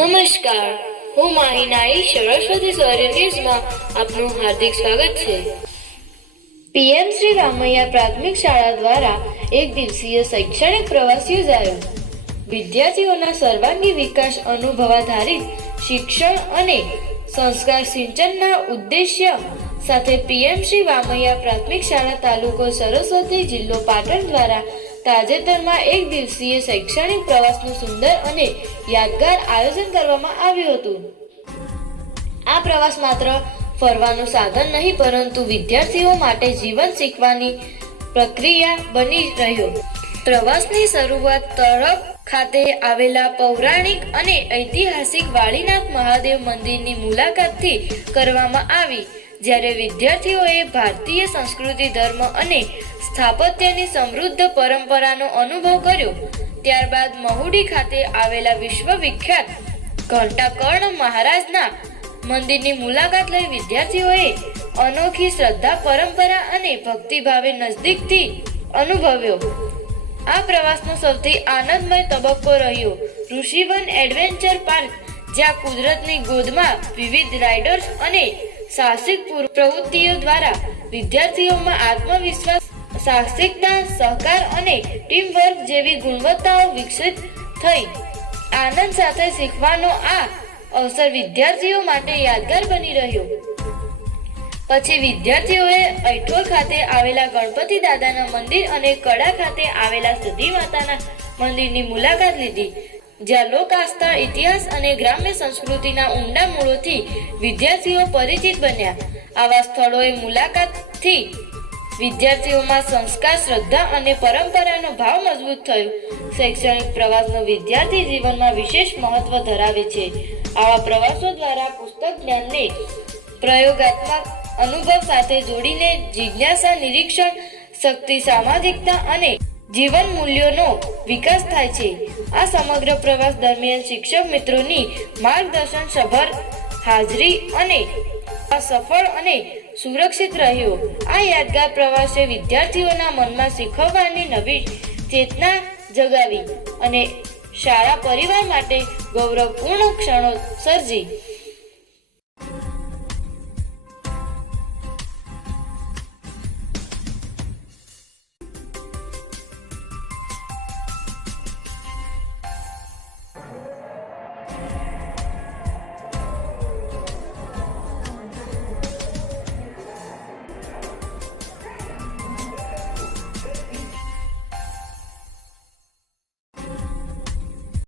નમસ્કાર, હું માહિનાઈ સરસ્વતી સૌર્ય ન્યૂઝમાં આપનું હાર્દિક સ્વાગત છે। પીએમ શ્રી રામૈયા પ્રાથમિક શાળા દ્વારા એક દિવસીય શૈક્ષણિક પ્રવાસ યોજાયો। વિદ્યાર્થીઓના સર્વાંગી વિકાસ અનુભવાધારિત શિક્ષણ અને સંસ્કાર સિંચનના ઉદ્દેશ્ય સાથે પીએમ શ્રી રામૈયા પ્રાથમિક શાળા તાલુકો સરસ્વતી જિલ્લો પાટણ દ્વારા તાજેતરમાં એક દિવસીય શૈક્ષણિક પ્રવાસનું સુંદર અને યાદગાર આયોજન કરવામાં આવ્યું હતું। આ પ્રવાસ માત્ર ફરવાનું સાધન નહીં પરંતુ વિદ્યાર્થીઓ માટે જીવન શીખવાની પ્રક્રિયા બની રહ્યો। પ્રવાસની શરૂઆત તળપ ખાતે આવેલા પૌરાણિક અને ઐતિહાસિક વાળીનાથ મહાદેવ મંદિરની મુલાકાતથી કરવામાં આવી, જ્યારે વિદ્યાર્થીઓએ ભારતીય સંસ્કૃતિ, ધર્મ અને સ્થાપત્યની સમૃદ્ધ પરંપરાનો અનુભવ કર્યો। ત્યારબાદ મહુડી ખાતે આવેલા વિશ્વવિખ્યાત ઘંટાકર્ણ મહારાજના મંદિરની મુલાકાત લઈ વિદ્યાર્થીઓએ અનોખી શ્રદ્ધા, પરંપરા અને ભક્તિભાવે નજદીકથી અનુભવ્યો। આ પ્રવાસનો સૌથી આનંદમય તબક્કો રહ્યો ઋષિવન એડવેન્ચર પાર્ક, જ્યાં કુદરતની ગોદમાં વિવિધ રાઇડર્સ અને સાહસિક પ્રવૃત્તિઓ દ્વારા વિદ્યાર્થીઓમાં આત્મવિશ્વાસ, સાહસિકતા, સહકાર અને ટીમવર્ક જેવી ગુણવત્તાઓ વિકસિત થઈ। આનંદ સાથે શીખવાનો આ અવસર વિદ્યાર્થીઓ માટે યાદગાર બની રહ્યો। પછી વિદ્યાર્થીઓએ ઐઠોલ ખાતે આવેલા ગણપતિ દાદાના મંદિર અને કડા ખાતે આવેલા સિદ્ધિ માતાના મંદિરની મુલાકાત લીધી, જ્યાં લોક આસ્થા, ઇતિહાસ અને ગ્રામ્ય સંસ્કૃતિના ઊંડા મૂળોથી વિદ્યાર્થીઓ પરિચિત બન્યા। આવા સ્થળોએ મુલાકાતથી વિદ્યાર્થીઓમાં સંસ્કાર, શ્રદ્ધા અને પરંપરાનો ભાવ મજબૂત થયો। શૈક્ષણિક પ્રવાસનો વિદ્યાર્થી જીવનમાં વિશેષ મહત્વ ધરાવે છે। આવા પ્રવાસો દ્વારા પુસ્તક જ્ઞાનને પ્રયોગાત્મક અનુભવ સાથે જોડીને જિજ્ઞાસા, નિરીક્ષણ શક્તિ, સામાજિકતા અને જીવન મૂલ્યોનો વિકાસ થાય છે। આ સમગ્ર પ્રવાસ દરમિયાન શિક્ષક મિત્રોની માર્ગદર્શન સભર હાજરી અને સફળ અને સુરક્ષિત રહ્યો। આ યાદગાર પ્રવાસે વિદ્યાર્થીઓના મનમાં શીખવવાની નવી ચેતના જગાવી અને શાળા પરિવાર માટે ગૌરવપૂર્ણ ક્ષણો સર્જી।